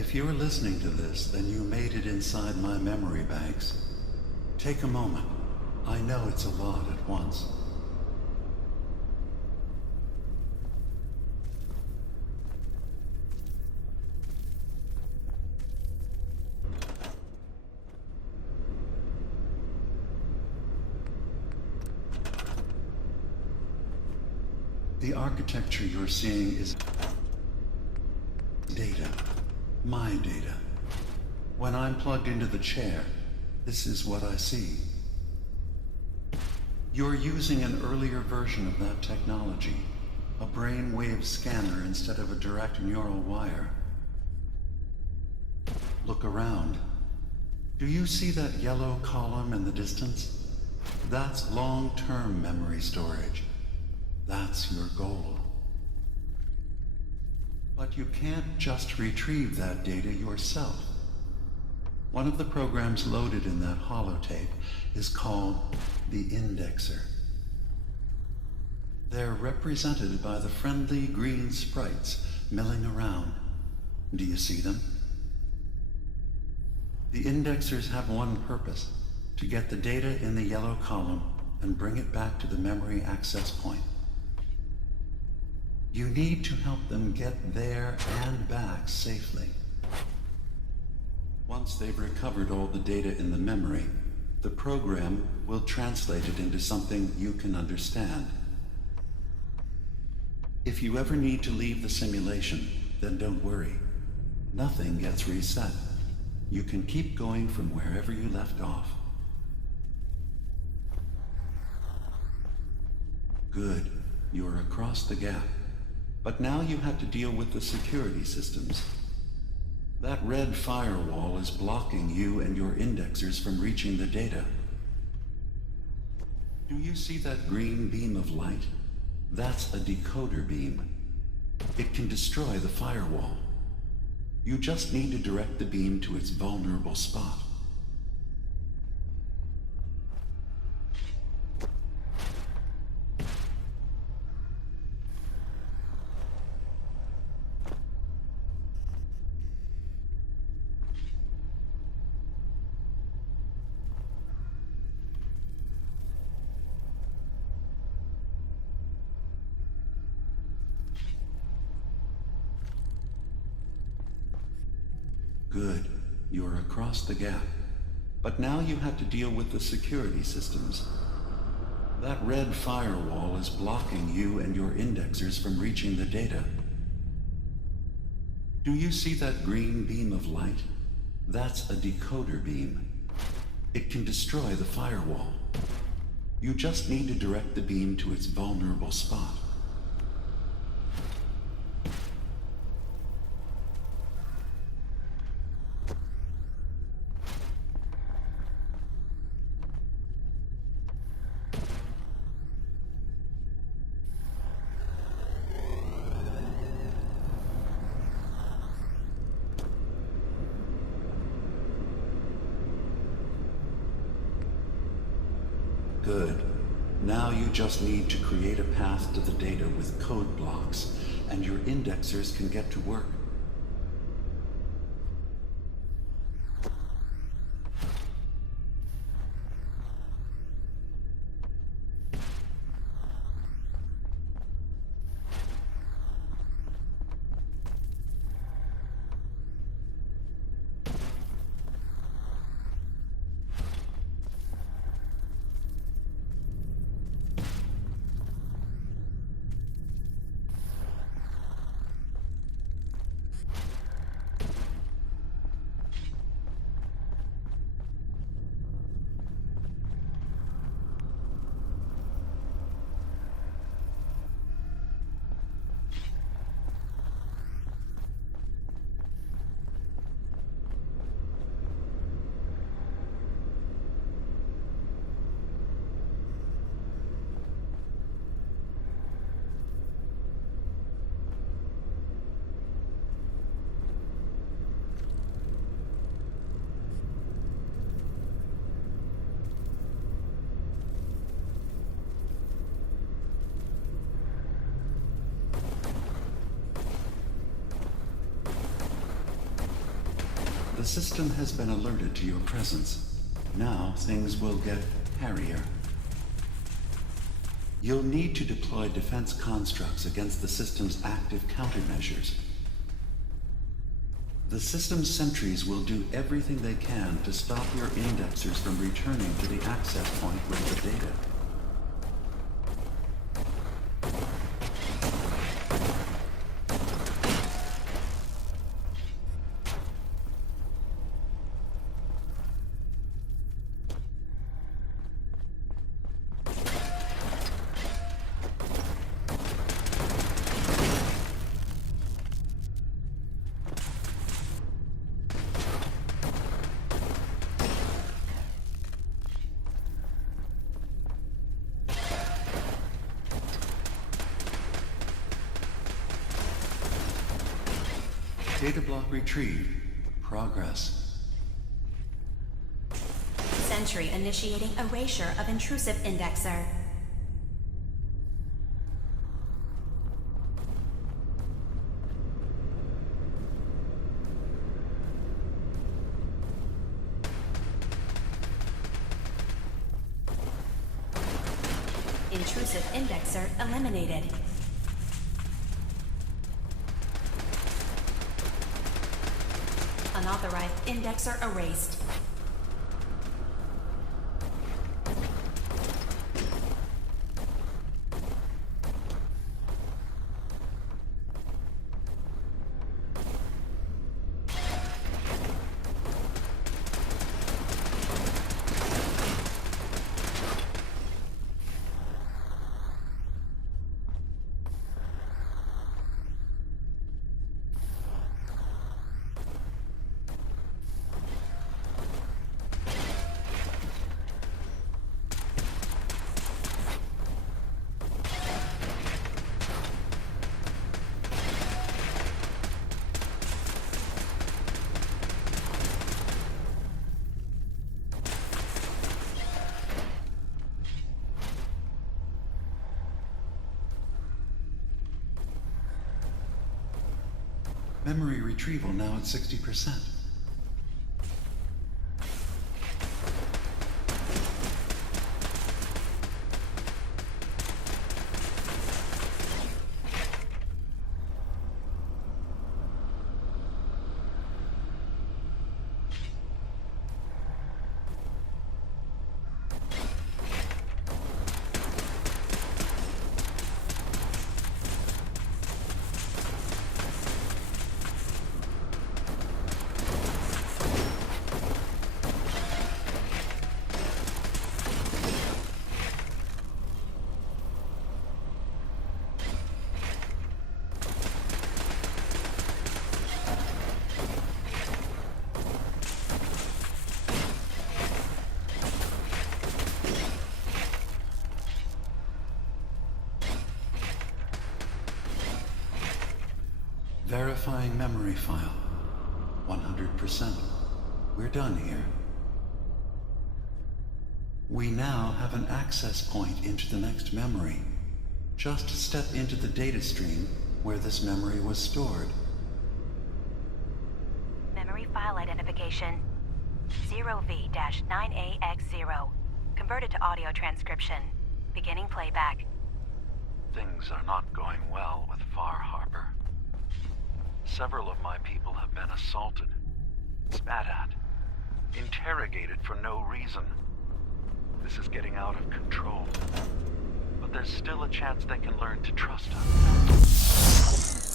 If you're listening to this, then you made it inside my memory banks. Take a moment. I know it's a lot at once. The architecture you're seeing is data. My data. When I'm plugged into the chair, this is what I see. You're using an earlier version of that technology, a brainwave scanner instead of a direct neural wire. Look around. Do you see that yellow column in the distance? That's long-term memory storage. That's your goal. But you can't just retrieve that data yourself. One of the programs loaded in that holotape is called the indexer. They're represented by the friendly green sprites milling around. Do you see them? The indexers have one purpose: to get the data in the yellow column and bring it back to the memory access point. You need to help them get there and back safely. Once they've recovered all the data in the memory, the program will translate it into something you can understand. If you ever need to leave the simulation, then don't worry. Nothing gets reset. You can keep going from wherever you left off. Good. You're across the gap. But now you have to deal with the security systems. That red firewall is blocking you and your indexers from reaching the data. Do you see that green beam of light? That's a decoder beam. It can destroy the firewall. You just need to direct the beam to its vulnerable spot. Good. You're across the gap. But now you have to deal with the security systems. That red firewall is blocking you and your indexers from reaching the data. Do you see that green beam of light? That's a decoder beam. It can destroy the firewall. You just need to direct the beam to its vulnerable spot. Good. Now you just need to create a path to the data with code blocks, and your indexers can get to work. The system has been alerted to your presence. Now things will get hairier. You'll need to deploy defense constructs against the system's active countermeasures. The system's sentries will do everything they can to stop your indexers from returning to the access point with the data. Data block retrieved. Progress. Sentry initiating erasure of intrusive indexer. Intrusive indexer eliminated. Unauthorized indexer erased. Memory retrieval now at 60%. Verifying memory file. 100%. We're done here. We now have an access point into the next memory. Just step into the data stream where this memory was stored. Memory file identification 0V-9AX0. Converted to audio transcription. Beginning playback. Things are not going well with Far Harbor. Several of my people have been assaulted, spat at, interrogated for no reason. This is getting out of control. But there's still a chance they can learn to trust us.